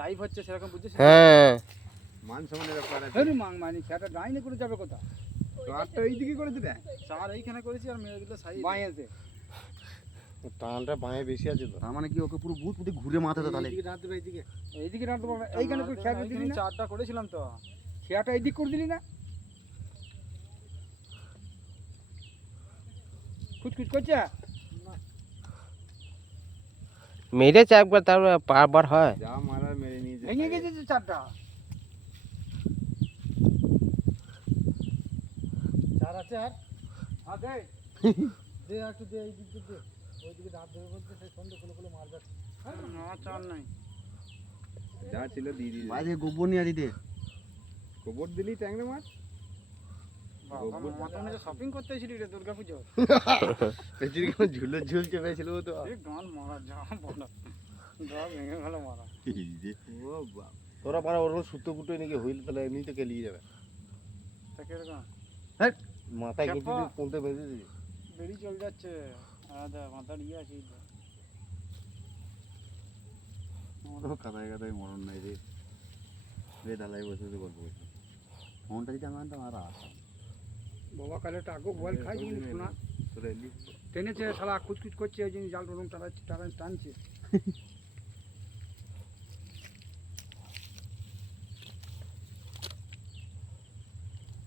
Live হচ্ছে সেরকম বুঝছিস? হ্যাঁ মান সম্মানের ব্যাপার আছে। আরে মাংমানি খেয়াটা ডাইনে করে যাবে কোথা? চারটা এইদিকে করে দিলে, চার এইখানে করেছি আর মেয়েগুলো সাইড বাঁয়েতে। টানটা বাঁয়ে বেশি আছে তো। তার মানে কি ওকে পুরো ভূত পুরো ঘুরে মাথাতে তাহলে এইদিকে রাখতে হবে এইদিকে রাখতে পারবে এইখানে করে খেয়াটা দিলি না? চারটা করেছিলাম তো খেয়াটা এইদিক করে দিলি না? খুচখুচ করছে মেরেছে একবার তারপর আবার হয়। যা মারার মেরে নিয়ে ভেঙে গেছে যে চারটা। চার আছে আর দে দে একটু দে এই দিক দে ওইদিকে দাঁত দেবে বলতে সেই সন্ধ্যে খুলে খুলে মারবে। না চার নাই যা ছিল দিয়ে দিই। বাইরে গোবর নিয়ে দিতে গোবর দিলি ট্যাংরা মাছ। শপিং করতে এসেছিলি রে দুর্গা পুজো? পেছনে কোনো ঝুলো ঝুলছে পেয়েছিল তো। গান মারা যা বলা যা ভেঙে ভালো মারা। ও বাবা, তোরা পারা ওরকম সুতো কুটো নাকি হইল তাহলে এমনিতে কেলিয়ে যাবে। তা কিরকম মাথায় কিছু দিয়ে কোনতে বেঁধে দিবি। বেরি চলে যাচ্ছে আলাদা মাথার ইয়ে আছে কাদায় কাদায় মরণ নাই রে রে ঢালাই বসে বসে গল্প করছি ফোনটা যদি আমি আনতাম আর আসতাম বাবা কালে টাকো বল খাই কিন্তু শোনা তোরা এলি টেনেছে শালা খুচখুচ করছে ওই জিনিস জাল রুম টানছে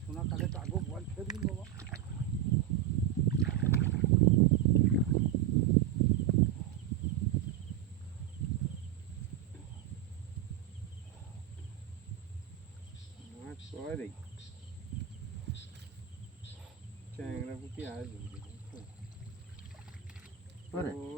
শোনা কালে টাকো বল খেয়ে দিন বাবা। মাছ সবাই দেখি ট্যাংরা পুঁটি আর আরে ও